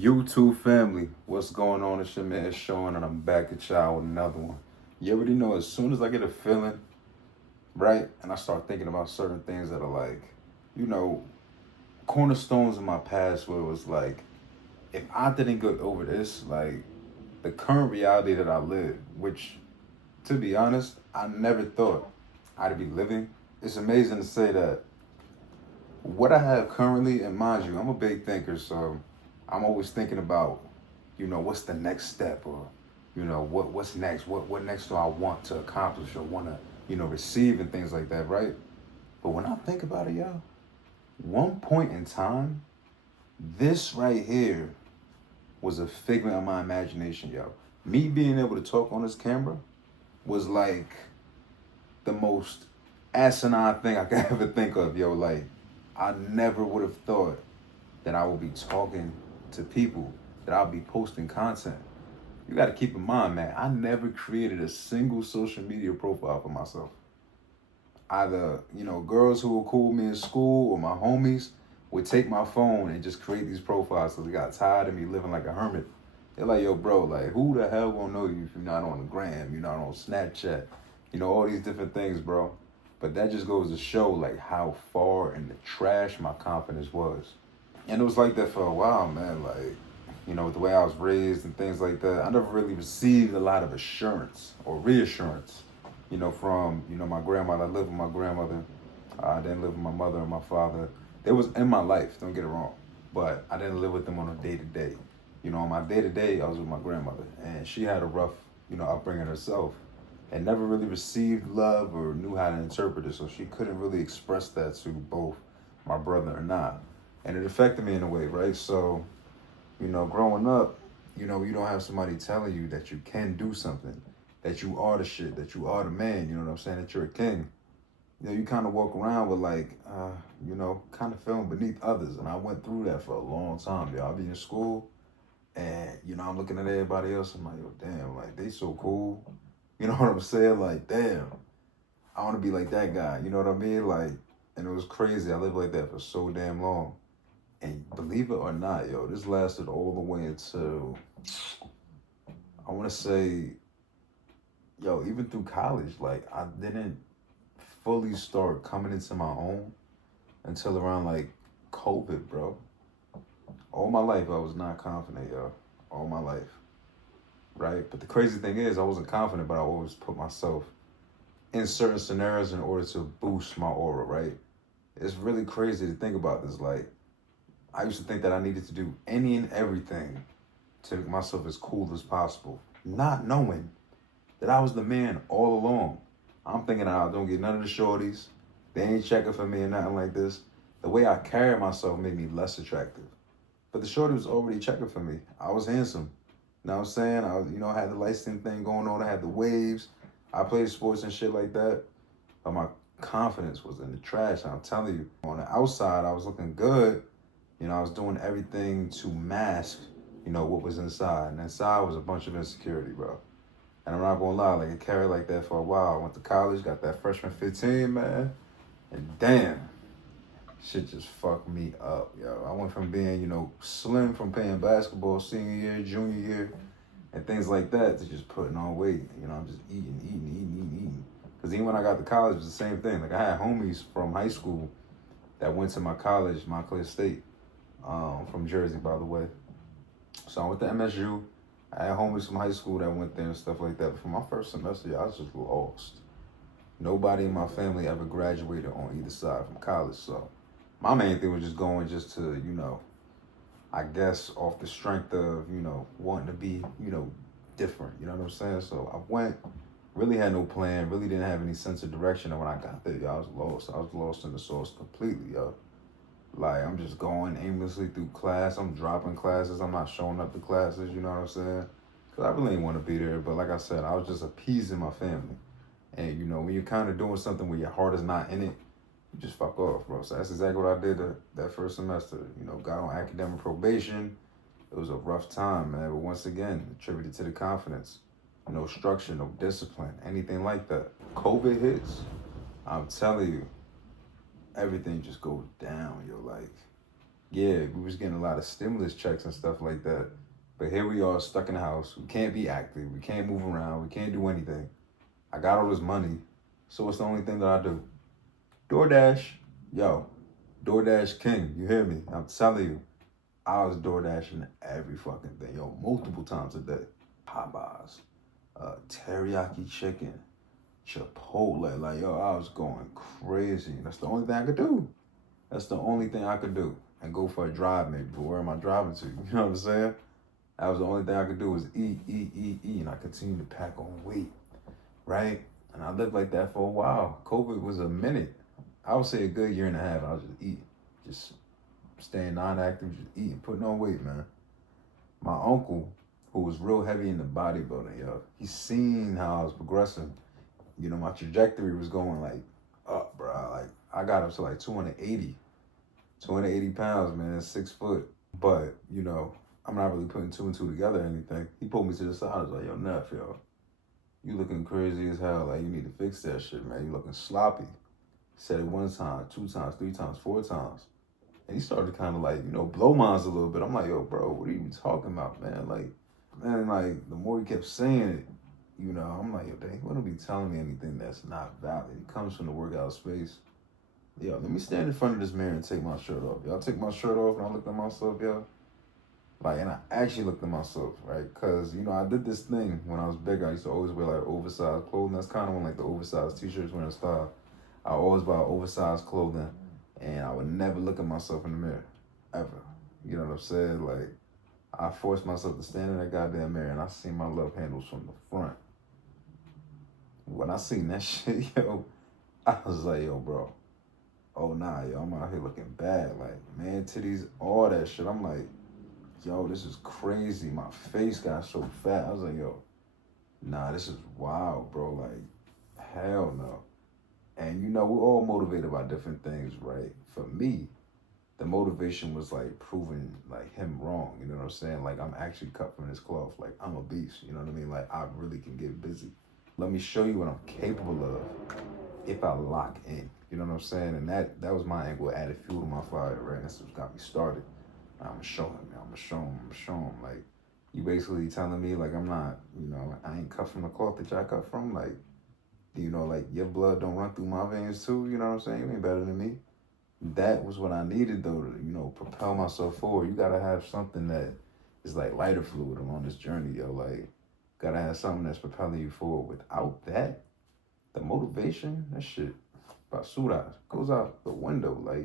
YouTube family, what's going on? It's your man Sean, and I'm back at y'all with another one. You already know, as soon as I get a feeling, right, and I start thinking about certain things that are like, you know, cornerstones in my past where it was like, if I didn't get over this, like the current reality that I live, which, to be honest, I never thought I'd be living. It's amazing to say that what I have currently, and mind you, I'm a big thinker, so I'm always thinking about, what's the next step, or, what's next? What next do I want to accomplish or want to, receive and things like that, right? But when I think about it, yo, one point in time, this right here was a figment of my imagination, yo. Me being able to talk on this camera was like the most asinine thing I could ever think of, yo. Like, I never would have thought that I would be talking to people, that I'll be posting content. You got to keep in mind, man, I never created a single social media profile for myself. Either, girls who were cool with me in school or my homies would take my phone and just create these profiles because they got tired of me living like a hermit. They're like, yo, bro, like, who the hell gonna know you if you're not on the gram, you're not on Snapchat, all these different things, bro. But that just goes to show, like, how far in the trash my confidence was. And it was like that for a while, man. Like, with the way I was raised and things like that, I never really received a lot of assurance or reassurance, from, my grandmother. I lived with my grandmother. I didn't live with my mother and my father. They was in my life, don't get it wrong. But I didn't live with them on a day-to-day. On my day-to-day, I was with my grandmother. And she had a rough, upbringing herself. And never really received love or knew how to interpret it. So she couldn't really express that to both my brother and I. And it affected me in a way, right? So, growing up, you don't have somebody telling you that you can do something, that you are the shit, that you are the man, you know what I'm saying, that you're a king. You kind of walk around with like, kind of feeling beneath others. And I went through that for a long time, yo. I'll be in school and, I'm looking at everybody else. I'm like, yo, damn, like, they so cool. You know what I'm saying? Like, damn, I want to be like that guy. You know what I mean? Like, and it was crazy. I lived like that for so damn long. And believe it or not, yo, this lasted all the way until, I want to say, yo, even through college. Like, I didn't fully start coming into my own until around like COVID, bro. All my life, I was not confident, yo. All my life, right? But the crazy thing is, I wasn't confident, but I always put myself in certain scenarios in order to boost my aura, right? It's really crazy to think about this. Like, I used to think that I needed to do any and everything to make myself as cool as possible, not knowing that I was the man all along. I'm thinking I don't get none of the shorties. They ain't checking for me or nothing like this. The way I carried myself made me less attractive. But the shorty was already checking for me. I was handsome. You know what I'm saying? I was, I had the licensing thing going on. I had the waves. I played sports and shit like that. But my confidence was in the trash. I'm telling you. On the outside, I was looking good. I was doing everything to mask, what was inside. And inside was a bunch of insecurity, bro. And I'm not gonna lie, like, it carried like that for a while. I went to college, got that freshman 15, man. And damn, shit just fucked me up, yo. I went from being, slim from playing basketball senior year, junior year, and things like that to just putting on weight. I'm just eating. Because even when I got to college, it was the same thing. Like, I had homies from high school that went to my college, Montclair State, from Jersey, by the way. So I went to MSU. I had homies from high school that went there and stuff like that. But for my first semester, I was just lost. Nobody in my family ever graduated on either side from college. So my main thing was just going just to, I guess off the strength of, wanting to be, different. You know what I'm saying? So I went, really had no plan, really didn't have any sense of direction. And when I got there, I was lost. I was lost in the sauce completely, yo. Like, I'm just going aimlessly through class. I'm dropping classes. I'm not showing up to classes, you know what I'm saying? Because I really didn't want to be there. But like I said, I was just appeasing my family. And, when you're kind of doing something where your heart is not in it, you just fuck off, bro. So that's exactly what I did that first semester. Got on academic probation. It was a rough time, man. But once again, attributed to the confidence. No structure, no discipline, anything like that. COVID hits, I'm telling you, everything just goes down, yo. Like, Yeah, we was getting a lot of stimulus checks and stuff like that. But here we are stuck in the house. We can't be active. We can't move around. We can't do anything. I got all this money. So what's the only thing that I do? DoorDash. Yo, DoorDash king. You hear me? I'm telling you. I was DoorDashing every fucking thing. Yo, multiple times a day. Popeyes. Teriyaki chicken. Chipotle. Like, yo, I was going crazy. That's the only thing I could do. That's the only thing I could do. And go for a drive maybe. But where am I driving to? You know what I'm saying? That was the only thing I could do was eat, eat, eat, eat. And I continued to pack on weight, right? And I lived like that for a while. COVID was a minute. I would say a good year and a half. I was just eating. Just staying non-active, just eating, putting on weight, man. My uncle, who was real heavy into bodybuilding, yo, he seen how I was progressing. You know, my trajectory was going like up, bro. Like I got up to like 280 pounds, man, 6 foot. But, you know, I'm not really putting two and two together or anything. He pulled me to the side. I was like, yo, Neff, yo, you looking crazy as hell. Like, you need to fix that shit, man. You looking sloppy. Said it 1 time, 2 times, 3 times, 4 times. And he started to kind of like, you know, blow minds a little bit. I'm like, yo, bro, what are you talking about, man? Like, man, like, the more he kept saying it, you know, I'm like, yo, they wouldn't be telling me anything that's not valid. It comes from the workout space. Yo, let me stand in front of this mirror and take my shirt off. Y'all take my shirt off and I looked at myself, yo. Like, and I actually looked at myself, right? Because, you know, I did this thing when I was bigger. I used to always wear, like, oversized clothing. That's kind of when, like, the oversized t-shirts went in style. I always buy oversized clothing, and I would never look at myself in the mirror, ever. You know what I'm saying? Like, I forced myself to stand in that goddamn mirror, and I seen my love handles from the front. When I seen that shit, yo, I was like, yo, bro. Oh, nah, yo, I'm out here looking bad. Like, man, titties, all that shit. I'm like, yo, this is crazy. My face got so fat. I was like, yo, nah, this is wild, bro. Like, hell no. And, you know, we're all motivated by different things, right? For me, the motivation was, like, proving, like, him wrong. You know what I'm saying? Like, I'm actually cut from this cloth. Like, I'm a beast. You know what I mean? Like, I really can get busy. Let me show you what I'm capable of if I lock in. You know what I'm saying? And that was my angle, added fuel to my fire, right? That's what got me started. I'm gonna show him, man. I'm gonna show him. Like, you basically telling me, like, I'm not, you know, I ain't cut from the cloth that y'all cut from. Like, you know, like, your blood don't run through my veins too. You know what I'm saying? You ain't better than me. That was what I needed, though, to, you know, propel myself forward. You gotta have something that is like lighter fluid on this journey, yo. Like, gotta have something that's propelling you forward. Without that, the motivation, that shit, basura, goes out the window. Like,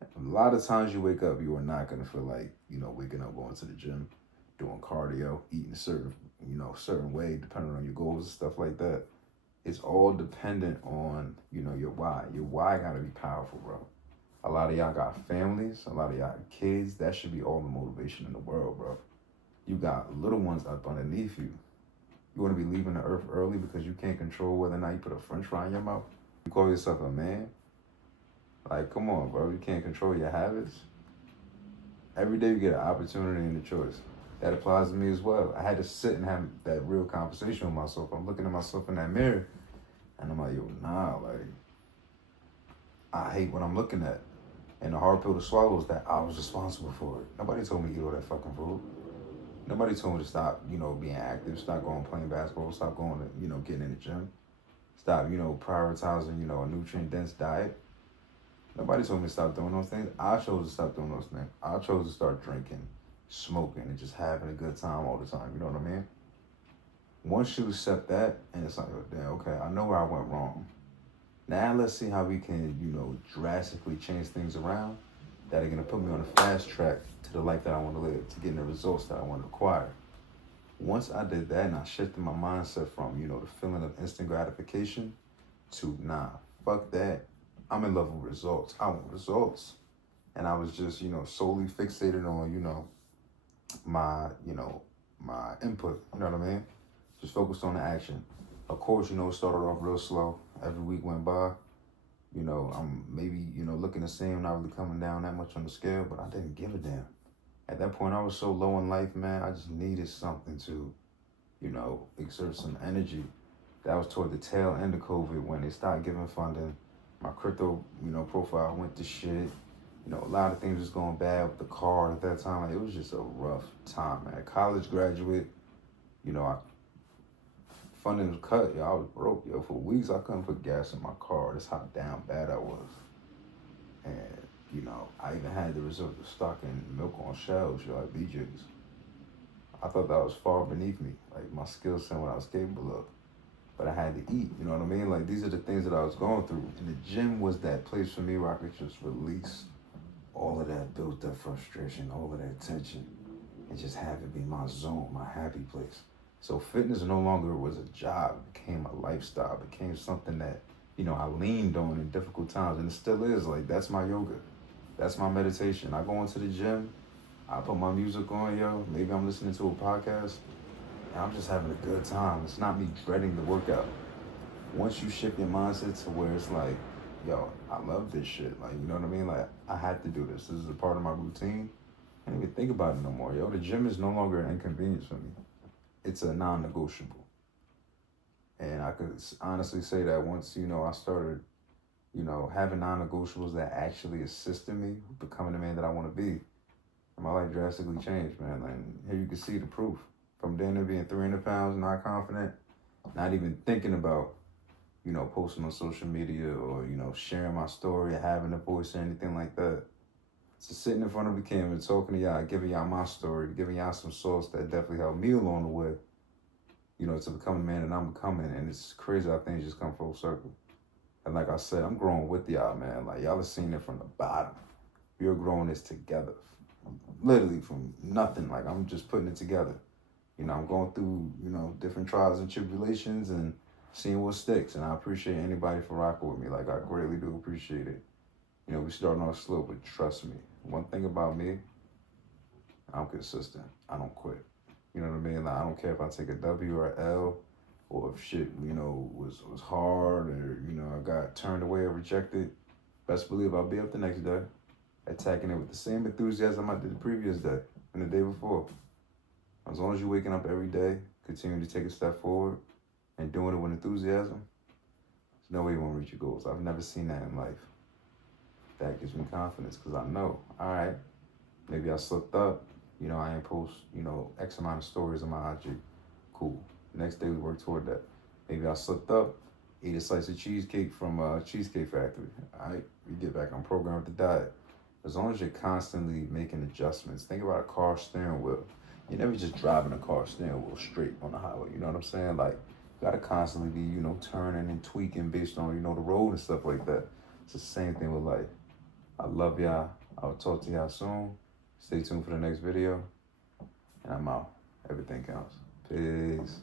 a lot of times you wake up, you are not gonna feel like, you know, waking up, going to the gym, doing cardio, eating a certain, you know, certain way, depending on your goals and stuff like that. It's all dependent on, you know, your why. Your why gotta be powerful, bro. A lot of y'all got families, a lot of y'all got kids. That should be all the motivation in the world, bro. You got little ones up underneath you. You want to be leaving the earth early because you can't control whether or not you put a french fry in your mouth? You call yourself a man? Like, come on, bro. You can't control your habits. Every day you get an opportunity and a choice. That applies to me as well. I had to sit and have that real conversation with myself. I'm looking at myself in that mirror, and I'm like, yo, nah, like, I hate what I'm looking at. And the hard pill to swallow is that I was responsible for it. Nobody told me to eat all that fucking food. Nobody told me to stop, you know, being active, stop going playing basketball, stop going to, you know, getting in the gym, stop, you know, prioritizing, you know, a nutrient-dense diet. Nobody told me to stop doing those things. I chose to stop doing those things. I chose to start drinking, smoking, and just having a good time all the time. You know what I mean? Once you accept that, and it's like, oh, damn, okay, I know where I went wrong. Now let's see how we can, you know, drastically change things around that are going to put me on a fast track to the life that I want to live, to getting the results that I want to acquire. Once I did that and I shifted my mindset from, you know, the feeling of instant gratification to, nah, fuck that. I'm in love with results. I want results. And I was just, you know, solely fixated on, you know, my input, you know what I mean? Just focused on the action. Of course, you know, it started off real slow. Every week went by. You know, I'm maybe, you know, looking the same, not really coming down that much on the scale, but I didn't give a damn. At that point, I was so low in life, man, I just needed something to, you know, exert some energy. That was toward the tail end of COVID when they started giving funding. My crypto, you know, profile went to shit. You know, a lot of things was going bad with the car at that time. Like, it was just a rough time, man. College graduate, you know, funding was cut. Yo, I was broke, yo. For weeks, I couldn't put gas in my car. That's how down bad I was. And, you know, I even had to resort to stocking milk on shelves, yo, at BJ's. I thought that was far beneath me, like my skill set, what I was capable of. But I had to eat, you know what I mean? Like, these are the things that I was going through. And the gym was that place for me where I could just release all of that built up frustration, all of that tension, and just have it be my zone, my happy place. So fitness no longer was a job, it became a lifestyle, it became something that, you know, I leaned on in difficult times. And it still is. Like, that's my yoga. That's my meditation. I go into the gym, I put my music on, yo. Maybe I'm listening to a podcast, and I'm just having a good time. It's not me dreading the workout. Once you shift your mindset to where it's like, yo, I love this shit. Like, you know what I mean? Like, I had to do this. This is a part of my routine. I don't even think about it no more, yo. The gym is no longer an inconvenience for me. It's a non-negotiable. And I could honestly say that once, you know, I started, you know, having non-negotiables that actually assisted me becoming the man that I want to be, my life drastically changed, man. And here you can see the proof. From then to being 300 pounds, not confident, not even thinking about, you know, posting on social media or, you know, sharing my story or having a voice or anything like that. So sitting in front of the camera, talking to y'all, giving y'all my story, giving y'all some source that definitely helped me along the way, you know, to become the man that I'm becoming. And it's crazy how things just come full circle. And like I said, I'm growing with y'all, man. Like, y'all are seeing it from the bottom. We're growing this together. Literally from nothing. Like, I'm just putting it together. You know, I'm going through, you know, different trials and tribulations and seeing what sticks. And I appreciate anybody for rocking with me. Like, I greatly do appreciate it. You know, we starting off slow, but trust me. One thing about me, I'm consistent. I don't quit. You know what I mean? Like, I don't care if I take a W or a L, or if shit, you know, was hard, or, you know, I got turned away or rejected. Best believe I'll be up the next day, attacking it with the same enthusiasm I did the previous day and the day before. As long as you're waking up every day, continuing to take a step forward, and doing it with enthusiasm, there's no way you won't reach your goals. I've never seen that in life. That gives me confidence, because I know, all right, maybe I slipped up. You know, I ain't post, you know, X amount of stories on my IG. Cool. Next day we work toward that. Maybe I slipped up, ate a slice of cheesecake from Cheesecake Factory. All right, we get back on program with the diet. As long as you're constantly making adjustments. Think about a car steering wheel. You're never just driving a car steering wheel straight on the highway. You know what I'm saying? Like, you gotta constantly be, you know, turning and tweaking based on, you know, the road and stuff like that. It's the same thing with life. I love y'all. I'll talk to y'all soon. Stay tuned for the next video. And I'm out. Everything counts. Peace.